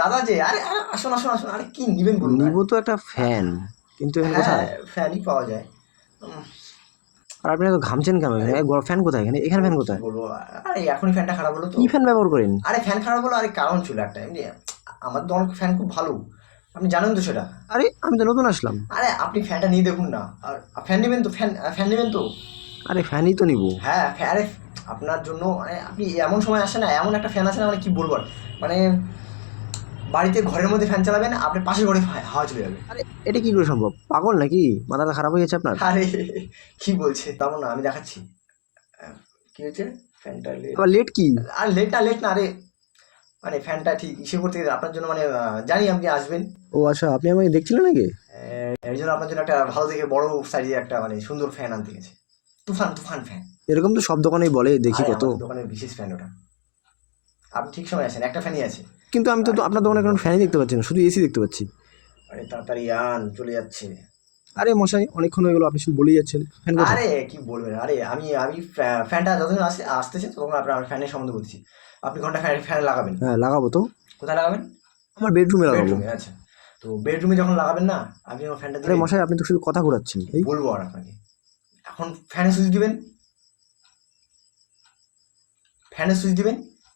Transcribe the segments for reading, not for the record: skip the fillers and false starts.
দাদা যে, আরে আরে আসুন আসুন আসুন, আরে কি নিবেন বলুন? নিবো তো একটা ফ্যান, কিন্তু এখানে হ্যাঁ কোথায়? ফ্যানই পাওয়া যায়। আর আপনি এত ঘামছেন কেন এখানে? ফ্যান কোথায় এখানে? এখানে ফ্যান কি কোথায়? বলবো, আরে এখনই ফ্যানটা খারাপ হলো তো। কি ফ্যান ব্যবহার করেন? আরে ফ্যান খারাপ হলো, আরে কারণ ছিল একটা এমনি, আমার তো অনেক ফ্যান খুব ভালো, আপনি জানেন তো সেটা। আরে আমি তো নতুন আসলাম। আরে আপনি ফ্যানটা নিয়ে দেখুন না, আর ফ্যান নেবেন তো, ফ্যান নেবেন তো? আরে ফ্যানই তো নিবো। হ্যাঁ আরে আপনার জন্য মানে আপনি এমন সময় আসে না, এমন একটা ফ্যান আছে না, মানে কি বলবো আর, মানে বাড়িতে ঘরের মধ্যে ফ্যান চালাবেন, আপনার পাশের ঘরে হাওয়া চলে যাবে। আরে এটা কি করে সম্ভব? পাগল নাকি? মাথাটা খারাপ হয়ে গেছে আপনার? আরে কি বলছে তেমন না, আমি দেখাচ্ছি। কি হয়েছে? ফ্যানটা লেট। আবার লেট কি? আর লেট না আরে, মানে ফ্যানটা ঠিক ইসে করতে গেলে আপনার জন্য, মানে জানি আপনি আসবেন। ও আচ্ছা, আপনি আমাকে দেখছিলেন নাকি? এর জন্য আপনার জন্য একটা ভালো দেখে বড় সাইজের একটা মানে সুন্দর ফ্যান আনতে গেছে। তুফান তুফান ফ্যান। এরকম তো সব দোকানেই বলে, দেখি আরে কত। আমাদের দোকানের বিশেষ ফ্যান ওটা। আপনি ঠিক সময় আসেন, একটা ফ্যানই আছে। কিন্তু আমি তো আরে আপনার কি দোকানে বলবো কোনো আর। ফ্যানই দেখতে পাচ্ছি না, শুধু এসি দেখতে পাচ্ছি। আরে তাড়াতাড়ি আন, চলে যাচ্ছে। আরে মশাই, অনেকক্ষণ হয়ে গেলো, আপনি শুধু বলেই যাচ্ছেন। ফ্যান কোথায়? আরে কি বলবেন, আরে আমি ফ্যানটা যতক্ষণ আসতেছে ততক্ষণ আপনার ফ্যানের সম্বন্ধে বলছি। আপনি ঘন্টা ফ্যান লাগাবেন। হ্যাঁ লাগাবো তো। কোথায় লাগাবেন? আমার বেডরুমে লাগাবো। বেডরুমে, আচ্ছা। তো বেডরুমে যখন লাগাবেন না, আপনি যখন ফ্যানটা আরে দিবেন, মশাই, আপনি তো শুধু কথা ঘোরাচ্ছেন কি এই। বলবো আর আপনাকে, এখন ফ্যানের সুইচ দিবেন,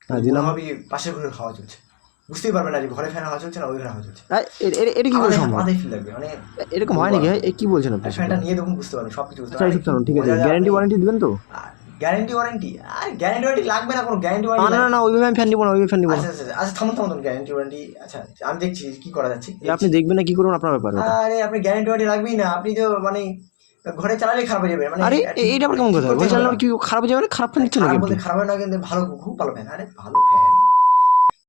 তো হ্যাঁ মনে দিলাম। হবে পাশের ঘরে হাওয়া চলছে। বুঝতেই পারবেন না যে ঘরে ফ্যান হাওয়া চলছে না ওই ঘরে হাওয়া চলছে। এটা কি করে সম্ভব? আলাদাই ফিল লাগবে, মানে এরকম হয় বলবো নাকি? আর। হ্যাঁ, কি বলছেন আপনি এসব? ফ্যানটা নিয়ে দেখুন, বুঝতে পারবেন, সব কিছু বুঝতে আচ্ছা পারবেন। এইসব কি চালান, ঠিক আছে। মজা যে গ্যারান্টি আপনি, ওয়ারেন্টি দিবেন তো? গ্যারেন্টি ওয়ারেন্টি, আর গ্যারেন্টি ওয়ারেন্টি লাগবে না, কোনো গ্যারেন্টি না ওয়ারেন্টি না না লাগবে না, না। ওইভাবে আমি ফ্যান নিবো না, ওইভাবে ফ্যান নিবো না। আচ্ছা থামুন গ্যারেন্টি ওয়ারেন্টি, আচ্ছা আমি দেখছি কি করা যাচ্ছে, আপনি দেখছি। দেখবেন না কি করুন, আপনার ব্যাপার ওটা। আরে আপনি গ্যারেন্টি ওয়ারেন্টি লাগবেই না, আপনি তো মানে ঘরে চালালেই খারাপ হয়ে যাবে, মানে আরে ঠিক এইটা আবার কেমন ঠিক কথা? করতে ঘরে হবে চালালে না। কি খারাপ হয়ে যাবে? খারাপ ফ্যান আরে নিচ্ছেন নাকি খারাপ আপনি? বলতে খারাপ হয় না, কিন্তু ভালো, খুব ভালো ফ্যান, আরে ভালো ফ্যান।